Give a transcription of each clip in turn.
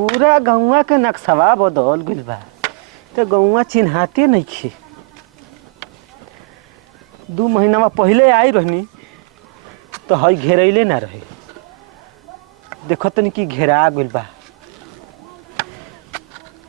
पूरा गौवा के नक्शवा बदल गइल बा। तो गौवा चिन्हाते नइखे। 2 महीना पहले आई रहनी तो हई घेरैले ना रहे। देखो तनी कि घेरा गइल बा।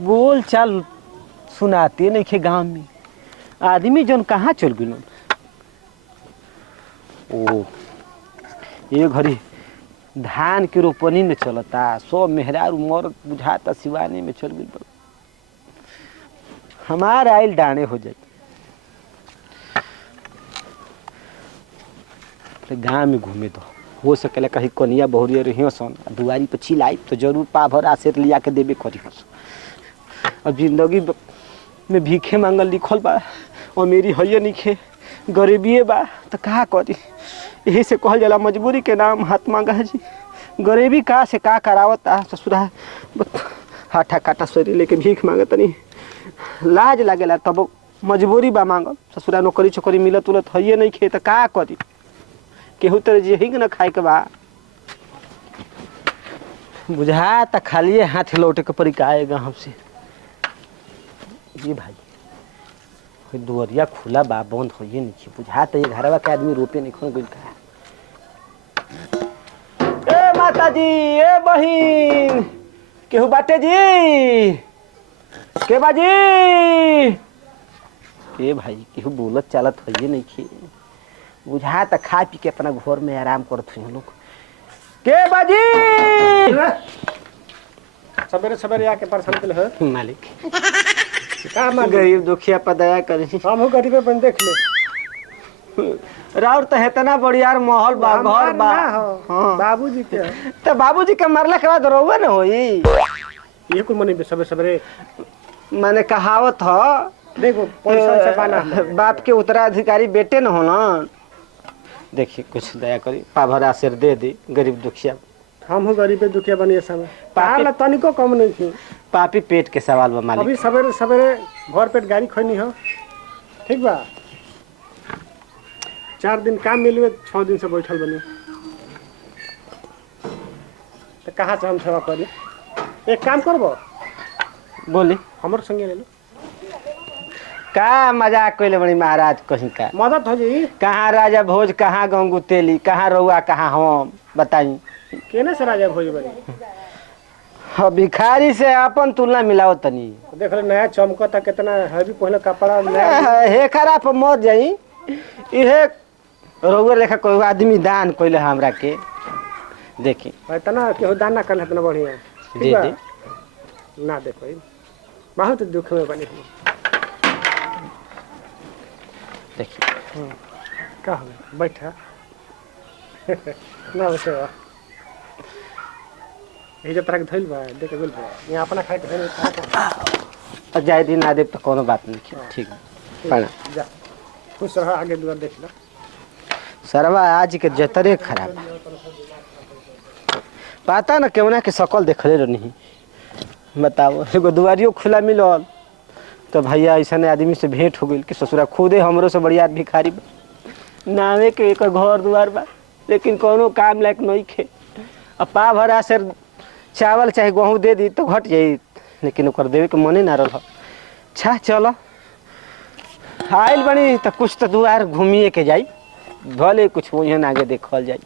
बोल चाल सुनाते नइखे गांव में। आदमी जन कहाँ चल गइल। ओ ये घड़ी धान के रोपनी में चलता। सब मेहरारू मर्द बुझाता सिवानी में चल गइल बा। हमार आइल डाणे हो जाए। गाँव में घूमे तो हो सकेला कहीं कनिया बहुरिया रही सन दुआरी पर चिल्लाई तो जरूर पा भर आसेर लिया के देबे करी। अब जिंदगी में भीखे मांगल लिखल बा। अमीरी है नइखे गरीबी बा तो का करी। यही से कहल जाला मजबूरी के नाम महात्मा गांधी। गरीबी का से का करावता ससुरा हाथा काटा सोरी लेके भीख मांगत नहीं लाज लागेला। तब मजबूरी बा मांगल। ससुरा नौकरी छोकरी मिलत उलत है नहीं खे तो का करी। केहू तरह जे ही न खाए के बा बुझा त खाली हाथ लौटे के पड़ी आएगा हमसे। ये भाई दुआरिया खुला बा बंद हो ये नहीं बुझा त ये घरवा के आदमी रोपे नहीं खोल गइल का। ए माता जी ए बहिन केहू बाटे जी के बाजी ए भाई केहू बोलत चालत है ये नहीं खे बुझा त खा पी के अपना घर में आराम करत हुई लोग। के बाजी सवेरे सवेरे आके परेशान कर है मालिक का मालिक गरीब दुखिया पर दया करी। हम हो गरीब बन देख ले राउर तो हेतना बढ़ियार महल बा घर बा। हां बाबूजी के तो बाबूजी के मरला के बाद रोवे न होई। ये कोई मने सवेरे सवेरे माने कहावत ह देखो पैसा से बाना बाप के उत्तराधिकारी बेटे न हो न। देखिए कुछ दया करी पाभरा आशीर दे दी गरीब दुखिया। हम हो गरीब दुखिया बनिए समय पाला तनिको कम नहीं थी। पापी पेट के सवाल बा मालिक। अभी सवेरे सवेरे घर पेट गाड़ी खैनी हो ठीक बा। 4 दिन काम मिलवे 6 दिन से बैठल बनी तो कहाँ से हम सेवा करी। एक काम करबो बोली हमर संगे ले लो का मजाक कइले बड़ी महाराज कहीं का मदद हो जी। कहाँ राजा भोज कहाँ गंगू तेली कहाँ रउआ कहाँ हम बताई केने से राजा भोज बनी। भिखारी से अपन तुलना मिलाओ तनी। देख ले नया चमकता कितना हैवी पहले कपड़ा नया हे खरा पर मर जाई इहे रउआ लेखा कोई आदमी दान कइले हमरा के देखी इतना केहू दान ना कर इतना बढ़िया जी जी ना देखो बहुत दुख में बनी देखिए का हो बैठा ना वैसे ये जब तक धइल बा देख गेल बा यहां अपना खाए के धइल और जाय दिन ना देव तो कोनो बात नहीं ठीक है जा खुश रह आगे दुआर देख लो। सरवा आज के जतरे खराब पता न केवना के शकल देखले रहनी बताओ। एगो दुआरियो खुला मिलल तो भैया ऐसा आदमी से भेंट हो गई कि ससुरा खुदे हमरो से बढ़िया भिखारी बा नावे के एक घर दुआर बा लेकिन कोनो काम लायक नहीं खे। अब पा भरा से चावल चाहे गेहूँ दे दी तो घट जाई लेकिन ओकर देवे के मने ना रहा। अच्छा चलो आइल बनी तो कुछ तो दुआर घूमिए के जाई भले कुछ वही आगे देखल जाई।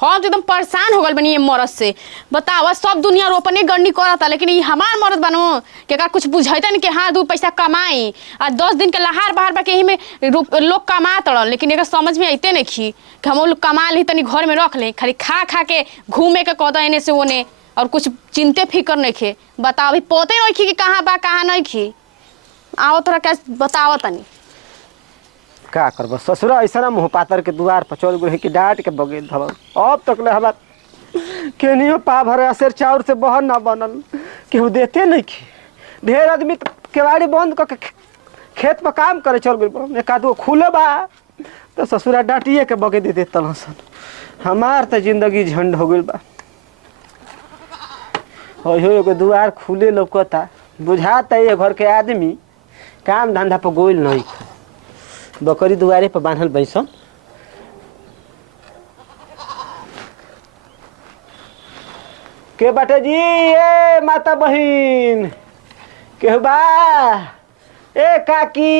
हम तो एकदम परेशान हो गल बनी ये मरद से। बतावा सब दुनिया रोपने गन्नी करता लेकिन ये हमार मरद बनो के का कुछ बुझाइता नहीं कि हाँ 2 पैसा कमाई आ 10 दिन के लहार बाहर बा के ही में लोग कमा तड़न लेकिन एक समझ में आते नहीं कि हम लोग कमा ली तनी घर में रख ले खाली खा खा के घूमे के कहता एने से ओने और कुछ चिंते फिकर नहीं खे। बताओ अभी पोते नहीं खी कि कहाँ बा कहाँ नहीं खी आओ तोरा क्या बताओ तनी का करब ससुरा ऐसा मुँह पातर के दुआर पर चल गए कि डांट के बगे धब अब तक ले हमार केनियो पा भर असर चाउर से बहन ना बनल केहू देते नहीं खे। ढेर आदमी केवाड़ी बंद करके खेत पर काम करे चल गए एक आदमी खुले बा तो ससुरा डांटिए के बगे दे देता सन। हमार तो जिंदगी झंड हो गई बा। हो एगो दुआर खुले लौकता बुझाता ये घर के आदमी काम धंधा पर गोइल नहीं बकरी दुआरे पर बांधल बैसन के बाटे जी ए माता बहिन केहू बा ए काकी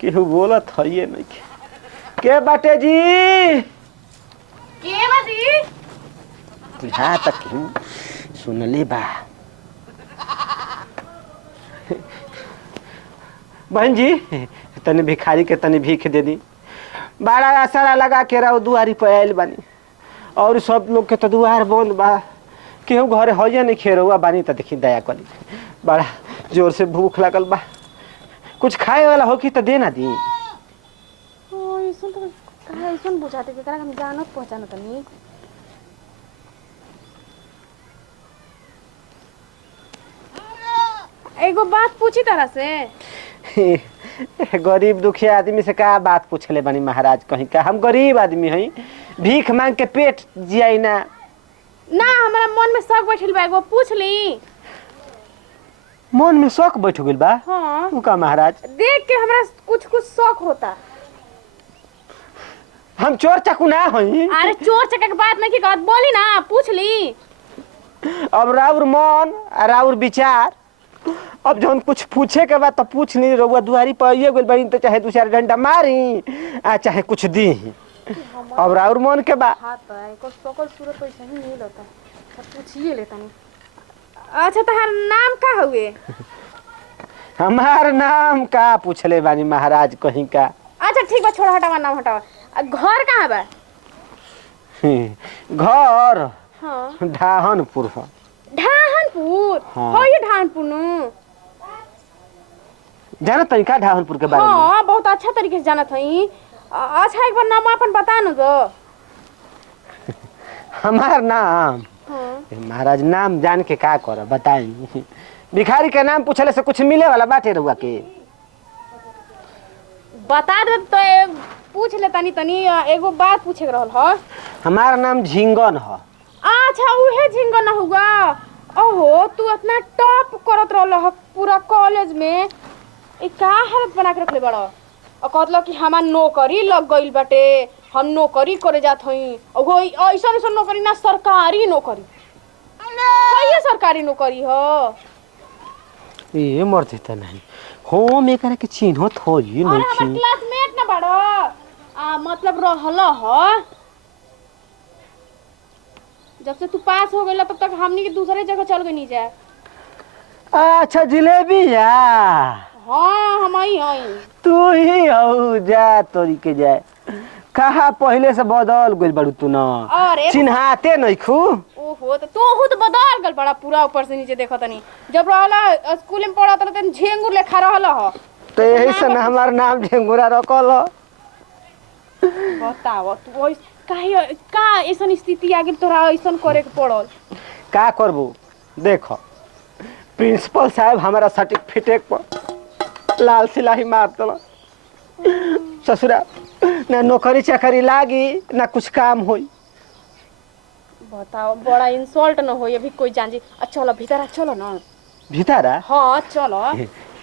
केहू बोलत हइए नहीं के बाटे जी के बाजी बुझा तक सुनले बा बहन जी तनी भिखारी के तनी भीख दे दी बड़ा आसरा लगा के रहो दुआरी पे आयल बानी और सब लोग के तो दुआर बंद बा केहू घरे हइया नहीं खेरुआ बानी तो देखी दया करी बड़ा जोर से भूख लगल बा कुछ खाए वाला हो कि तो देना दी ओ ऐसन तो कहा ऐसन बुझाते जेकरा हम जानत पहचानत नहीं एगो बात पूछी तरह से गरीब दुखिया आदमी से का बात पूछले बानी महाराज कहीं का हम गरीब आदमी हई भीख मांग के पेट जियाई ना ना हमारा मन में शक बैठल बा एगो पूछ ली मन में शौक बैठ गइल बा हाँ उ का महाराज देख के हमरा कुछ कुछ शौक होता हम चोर चाकू ना हई अरे चोर चक्का के बात नहीं की कहत बोली ना पूछ ली अब राउर मन राउर विचार अब जौन कुछ पूछे के बाद तो पूछ ली रउआ दुआरी पर आइए गइल बानी तो चाहे दू चार डंडा मारी आ चाहे कुछ दी अब राउर मन के बा हाँ तो एको सकल सूरत पैसा ही नहीं लेता पूछिए लेता नहीं अच्छा तहार नाम का हुए हमार नाम का पूछले बानी महाराज कहीं का अच्छा ठीक बा छोड़ हटावा नाम हटावा घर कहाँ बा घर हाँ ढाहनपुर ह ढाहनपुर हाँ। हो ये ढाहनपुर नु जाना तनी का ढाहनपुर के बारे में हाँ बहुत अच्छा तरीके से जानत हई अच्छा एक बार नाम अपन बता न दो हमार नाम हाँ महाराज नाम जान के का कर बताई भिखारी के नाम पूछले से कुछ मिले वाला बाटे रहुआ के बता दे तो पूछ ले तनी तनी एगो बात पूछे के रहल ह हमार नाम झिंगन ह अच्छा उहे झिंगा ना हुआ ओहो तू इतना टॉप करत रहल ह पूरा कॉलेज में ए का हालत बना के रखले बड़ा और कहतलो कि हमार नौकरी लग गइल बाटे हम नौकरी करे जात हई ओहो ऐसा ऐसा नौकरी ना सरकारी नौकरी सही सरकारी नौकरी ह ए मरते त नहीं हम एकरा के चिन्हत हो जी अरे नहीं हमार चिन्ह क्लासमेट ना बड़ा मतलब रहल ह जब से तू पास हो गइला तब तक हमनी के दूसरे जगह चल गई नहीं जाए अच्छा जिलेबी या हाँ हम ही हई तू ही हो जा तोरी के जाए कहा पहले से बदल गइल बड़ू तू ना अरे चिन्हाते नहीं खू ओहो तो तू खुद बदल गल बड़ा पूरा ऊपर से नीचे देखत नहीं जब रहला स्कूल में पढ़त रह तन झेंगुर लेखा रहल ह तो यही से ना हमार नाम ढेंगुरा रखल ह बताओ तू ओइ काहे का ऐसन स्थिति आ गेल तोरा ऐसन करे के पड़ल का करबू देखो प्रिंसिपल साहब हमारा सर्टिफिकेट पर लाल सिलाही मार दल ससुरा ना नौकरी चाकरी लागी ना कुछ काम होई बताओ बड़ा इंसल्ट न होई अभी कोई जान जी चलो भीतर चलो ना भीतरा हाँ चलो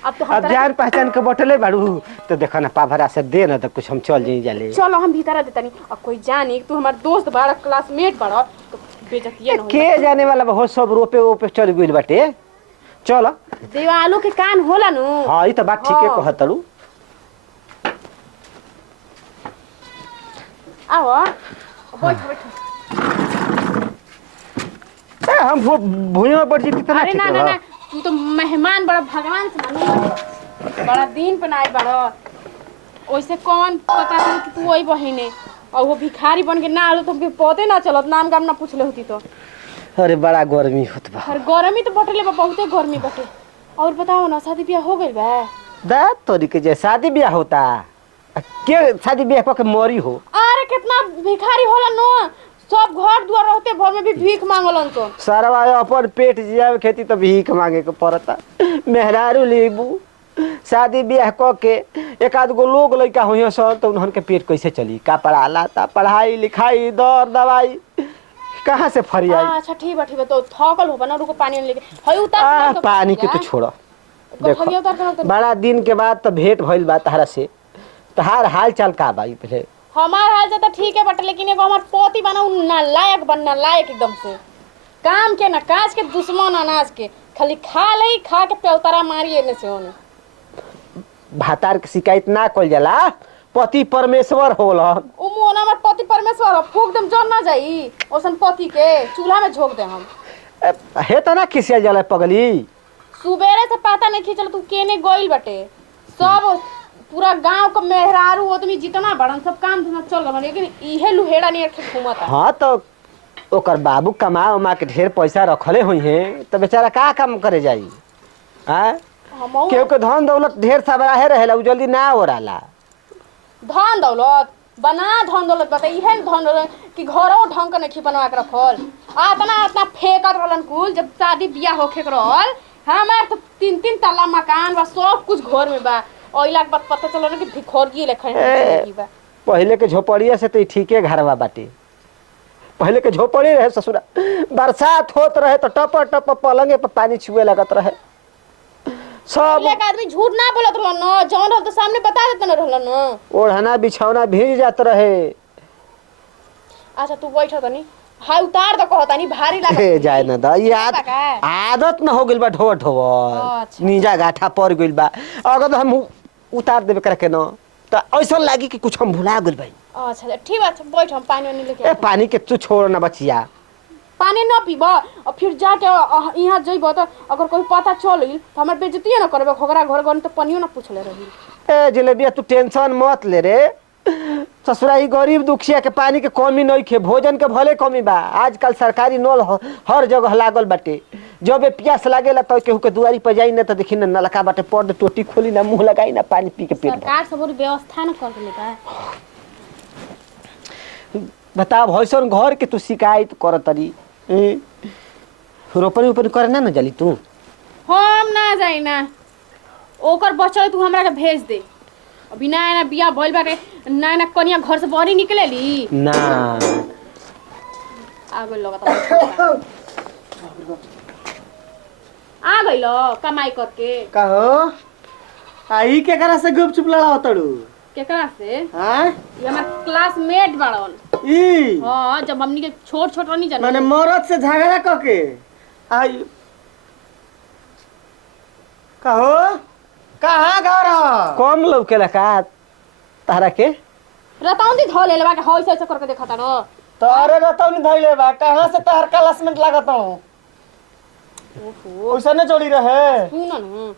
अब तो हम अब जान पहचान के बटले बाड़ू तो देखो ना पाभरा से दे ना तो कुछ हम चल जाई जाले चलो हम भीतर देता नहीं अब कोई जानी तू हमार दोस्त बड़ा क्लासमेट बड़ा तो बेइज्जती न होई के जाने वाला हो सब रोपे ओपे चल गइल बाटे चलो देवालों के कान होला नु हाँ ई तो बात ठीके हाँ। कहतलू आओ बैठ बैठ हम भूया में बढ़ जीती तना अरे ठीक ना ना ना है तू तो मेहमान बड़ा भगवान से मानो बड़ा दिन पर आए बड़ा ओइसे कौन पता था कि तू वही बहिने और वो भिखारी बन के ना आलो तो हमके पते ना चलत नाम गाम ना पूछले होती तो अरे बड़ा गर्मी होत बा और गर्मी तो बटले बा बहुते गर्मी बटे और बताओ ना शादी ब्याह हो गइल बा दा तोरी के जे शादी ब्याह होता के शादी ब्याह के मरी हो अरे कितना भिखारी होला नो सब घर दुआर रहते भर में भी भीख मांगलन तो सारा अपन पेट जियावे खेती तो भीख मांगे के पड़ता मेहरारू लेबू शादी ब्याह क के एक आध गो लोग लइका होइयो सन तो उन्हन के पेट कैसे चली कपड़ा लाता पढ़ाई लिखाई दर दवाई कहाँ से फरियाई अच्छा ठीक बा तो थकल हो बना रुको पानी लेके हई उतार पानी के तो छोड़ो देखो उतार बड़ा दिन के बाद तो भेंट भइल बा तहरा से तहार हाल चाल का बा पहले हमार हाल जाता ठीक है बट लेकिन एगो हमार पोती बना उ नालायक एकदम से काम के ना काज के दुश्मन अनाज के खाली खा ले खा के पेवतारा मारी एने से ओने भातार के शिकायत ना कल जाला पति परमेश्वर होलन उ मोना हमार पति परमेश्वर फूक देम जन ना जाई ओसन पति के चूल्हा में झोक दे हम हे त ना खिसिया जाला पगली सुबेरे से पता नहीं खींचल तू केने गोइल बटे सब पूरा गांव का मेहरारू आदमी जितना बड़न सब काम धंधा चल गल लेकिन इहे लुहेड़ा नहीं रखे घूमता हाँ तो ओकर बाबू कमा उमा के ढेर पैसा रखले हुई है तो बेचारा का काम करे जाई हमहू केहू के धन दौलत ढेर सबराहे रहेला उ जल्दी ना ओराला धन दौलत बना धन दौलत बता इहे धन दौलत कि घरों ढंग के नहीं बनवा के रखल आतना फेंकत रहलन कुल जब शादी बियाह होखे के रहल हमार तो 3-3 तल्ला मकान बा सब कुछ घर में बा ओइला के बाद पता चलल कि भिखोरगी लेखन बा पहले के झोपड़िया से तो ठीके घरवा बाटे पहले के झोपड़ी रहे ससुरा बरसात होत रहे तो टप टप पलंगे पर पानी छुए लगत रहे सब एक आदमी झूठ ना बोलत रहल न जौन रहल तो सामने बता देत न रहल न ओढ़ना बिछौना भीज जात रहे अच्छा तू बैठ तनी हाय उतार दो कहतानी भारी लागत हे जाए न द आदत न हो गइल बा ढोर ढोर अच्छा। नीजा गाठा पड़ गइल बा अगर हम उतार देबे करके न तो ऐसा लागी कि कुछ हम भुला गइल भाई अच्छा ठीक बात बैठ हम पानी वानी लेके ए पानी के तू छोड़ ना बचिया पानी न पीबा और फिर जाके यहाँ जइबो तो अगर कोई पता चलिल तो हमर बेइज्जती न करबे घोगरा घर गन तो पनियो न पूछले रही ए जलेबिया तू टेंशन मत ले रे ससुरा ही गरीब दुखिया के पानी के कमी नहीं खे भोजन के भले कमी बा आजकल सरकारी नल हर जगह लागल बाटे जब प्यास लागेला तो केहू के दुआरी पर जाई ना तो देखी ना नलका बाटे पड़ दे टोटी खोली ना मुंह लगाई ना पानी पी के पेट सरकार सब व्यवस्था न कर देले बा बताब हईसन घर के तू शिकायत कर तरी रोपनी उपनी करे ना जली तू हम ना जाई ना ओकर बचल तू हमरा के भेज दे अभी ना बिया भइल बाटे ना कनिया घर से बाहर निकलेली ना आ गइल आ गइल कमाई करके कहो आई के करा से गुपचुप लड़ाओ तड़ू केकरा से हां ये हमार क्लासमेट बाड़न ई हां जब हमनी के छोट रहनी जान माने मरद से झगड़ा क के आई कहो कहां घर कम लौकेला का तारा के रतौंदी धो लेले बा के होइसे ऐसे करके देखता न तारे रतौनी धइले बा कहां से तहर क्लासमेट लागत हूं ओहो ओइसने जोड़ी रहे सुन न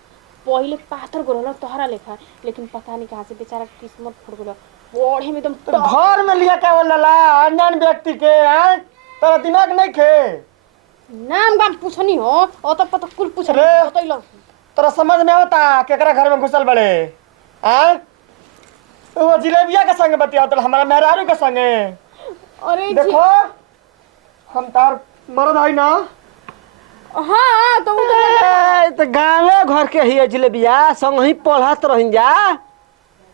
पहिले पातर गोरल तोहरा लेखा लेकिन पता नहीं कहां से बेचारा किस्मत फुट गेल पढ़े में एकदम तो घर में लिया क्या बोलला अनजान व्यक्ति के हैं तेरा दिमाग नहीं खे नाम गाम पूछनी हो ओ तो पता कुल पूछ अरे। बतैलो तोरा समझ में आवता केकरा घर में घुसल बड़े हैं वो जिलेबिया के संग बतियाओ तो हमारा मेहरारू के संगे अरे देखो हम तार मरद है ना हां तो ए, तो गाँवे घर के ही जिलेबिया संग ही पढ़त रही जा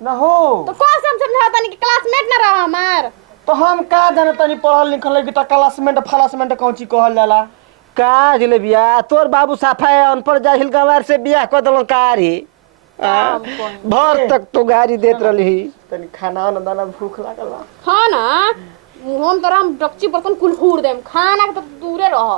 ना हो तो कौन से हम समझाता नहीं कि क्लासमेट ना रहा हमार तो हम का जाने तनी पढ़ल लिखल लगी तो क्लासमेट फलासमेट कौन चीज कहल जाला का जिलेबिया तोर बाबू साफा है अनपढ़ जाहिल गंवार से बियाह कर दलो कारी भर तक तो गाड़ी देत रही तनी खाना न दाना भूख लागल बा हां ना हम तोरा हम डक्ची बर्तन कुल हुड़ देम खाना के तो दूरे रह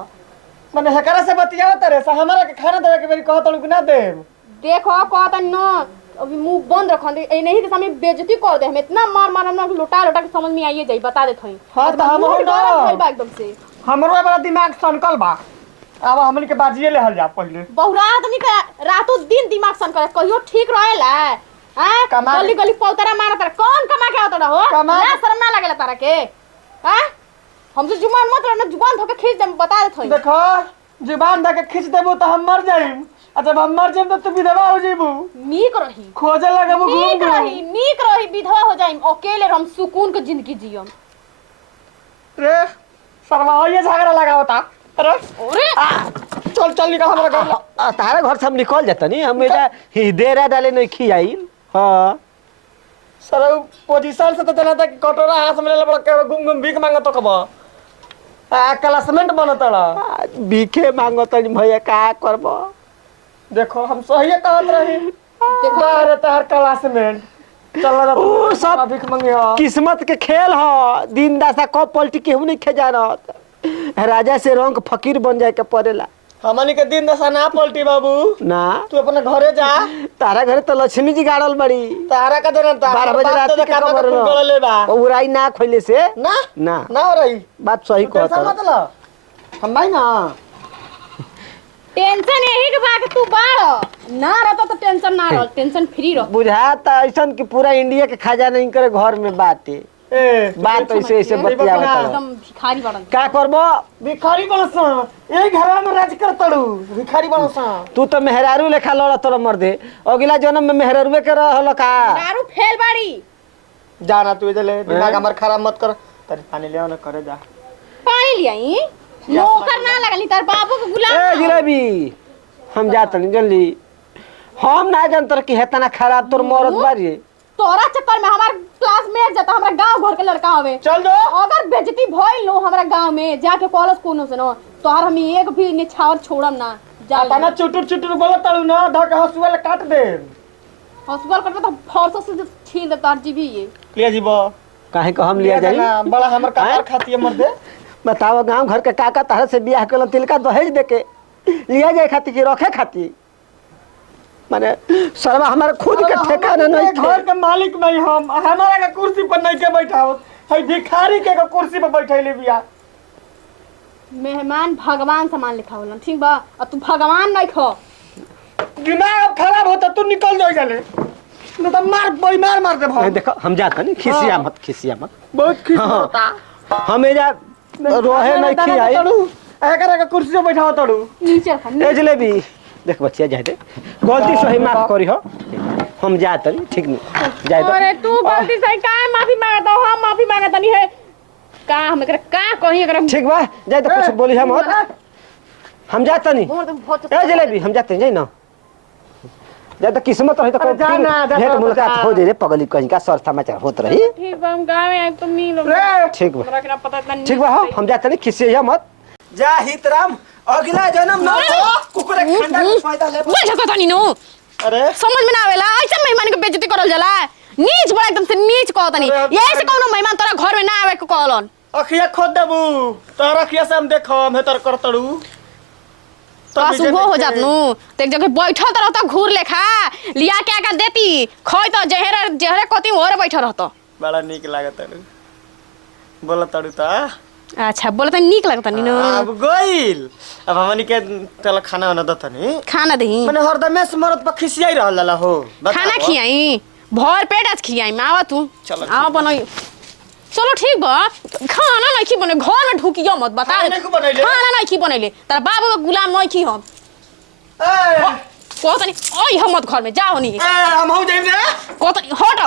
माने हेकरा से बतियाओ तरे से हमरा के खाना देवे के बेरी कहत कि ना देब देखो कहता न अभी मुंह बंद रख दे ए नहीं के सामने बेइज्जती कर दे हम इतना मार मार हम लोटा लोटा के समझ में आइए जाई बता देत हई हां तो हम ना एकदम से हमरो बड़ा दिमाग सनकल बा अब हमन के बाजिए ले हल जा पहले बहुरात नहीं कर रातों दिन दिमाग सन करे कहियो ठीक रहेला हैं कमा- गली गली पौतरा मारत रहे कौन कमा के आवत हो कमा- ना शर्म ना लागेला तारा के हैं हमसे जुबान मत रहना जुबान धोके खींच दे बता देत हई देखो जुबान धके खींच देबो तो हम मर जाइम अच्छा जब हम मर जाइम तो तू विधवा हो जाइबू नीक रही खोजे लगबू नीक रही विधवा हो जाइम अकेले हम सुकून के जिंदगी जियम रे सरवा ये झगड़ा लगावता अरे अरे चल चल निकल हमरा घर तारा घर से हम निकल जाता नहीं हम एजा ही देरा डाले नहीं खियाई हाँ सर पोजीशन से तो जना तक कटोरा हाथ में ले बड़ा के गुम गुम भीख मांगत तो कब क्लासमेट बनतड़ा बीखे मांगो तनी भैया का करबो देखो हम सही कहत रही देखो रे तहर क्लासमेट चल ना ऊ सब भीख मंगे हो किस्मत के खेल ह दिन दशा कब पलटी केहू नहीं खे जानत राजा से रंग फकीर बन जाए के पड़ेला हमनी के दिन दशा ना पलटी बाबू ना तू अपने घरे जा तारा घरे तो लक्ष्मी जी गाड़ल बड़ी तारा का देना 12 बजे रात के खबर कर ले बा उड़ाई ना खोले से ना ना ना हो रही बात सही टेंशन कहता मत लो हम भाई ना टेंशन यही के बा के तू बाड़ ना रहता तो टेंशन ना रह टेंशन फ्री रह बुझाता ऐसा कि पूरा इंडिया के खजाना इनकर घर में बाटे ए बात ऐसे ऐसे बतियावत है एकदम भिखारी बड़न का करबो भिखारी बनसा यही घर में राज कर तड़ू भिखारी बनसा तू तो मेहरारू लेखा लड़ तोर मर दे अगला जन्म में मेहरारूए के रहल का दारू फेल बाड़ी जाना तू इधर ले दिमाग हमार खराब मत कर तनी पानी ले ना करे जा पानी लियाई नौकर ना लगली तार बाबू के गुलाम ए जिलेबी हम जात नहीं जल्दी हम ना जानतर कि हेतना खराब तोर मरद बारी तोरा चक्कर में हमार क्लासमेट जाता हमारा गांव घर के लड़का हवे चल दो अगर बेइज्जती भइल नो हमारा गांव में जाके कॉलेज कोनो से नो तोहर हम एक भी निछावर छोड़म ना जा तना चुटुर चुटुर बोला तड़ू ना धक हसुआ काट दे हॉस्पिटल करबे तो फरसो से छील दे तार जीवी ये ले जीबो काहे को हम लिया जाई ना बड़ा हमर कपार खाती है मर दे बताओ गांव घर के काका तार से बियाह कल तिलका दहेज दे के लिया जाए खाती कि रखे खाती माने सरवा हमारे खुद के ठेकाना नहीं घर के मालिक नहीं हम हमारा का कुर्सी पर नहीं के बैठाओ है भिखारी के कुर्सी पर बैठैले बिया मेहमान भगवान समान लिखा होला ठीक बा और तू भगवान नहीं खो दिमाग खराब होता तू निकल जाओ जाले न तो मार मार दे भाई देखो हम जाता नहीं खिसिया मत बहुत खिस हाँ। होता हम एजा रोहे नहीं खियाई एकरा के कुर्सी पे बैठाओ तड़ू नीचे रख ए जलेबी देख बच्चिया जाए दे गलती सही माफ करी हो हम जात नहीं ठीक नहीं जाए तो अरे तू गलती से का माफी मांगता हो हम माफी मांगता नहीं है का हम एकरा का कही एकरा ठीक बा जाए तो कुछ बोली हम जाता नहीं ए जलेबी हम जाते जाए ना जाए तो किस्मत रही तो अरे जा ना, जा भेंट तो मुलाकात जा। हो जाए रे पगली कहीं का सर समाचार होत रही ठीक बा हम गांव में आए तो मिलो रे ठीक बा हमरा के ना पता इतना ठीक बा हो हम जाते नहीं खिसिया मत जा हितराम अगला जन्म ना कुकुर खंडा में फायदा ले वो जगह तनी नो अरे समझ में ना आवेला ऐसा मेहमान के बेइज्जती करल जाला नीच बड़ा एकदम से नीच कहत नहीं अरे यही से कोनो मेहमान तोरा घर में ना आवे के कहलन अखिया खोद देबू तोहर अखिया से हम देखो हम हेतर कर तड़ू का सुबह हो जात नु तो एक जगह बैठल त रहता घूर लेखा लिया के आका देती खई तो जहरे कति ओरे बैठल रहता बड़ा नीक लागत तड़ू बोला तड़ू ता अच्छा बोले त नीक लगता नी न अब गइल अब हमनी के तल खाना वाना दतनी खाना दही माने हरदमे से मरद पर खिसियाई रहल ला हो खाना खियाई भर पेट आज खियाई में आवा तू चलो, आओ बनाई चलो ठीक बा खाना नहीं खी बने घर में ढुकियो मत बता खाना नहीं बनैले? खाना नहीं खी बनैले तारा बाबू के गुलाम नहीं खी हम ए कहतनी ओइ हम मत घर में जाओ नी हम हो जाइम रे कहतनी हट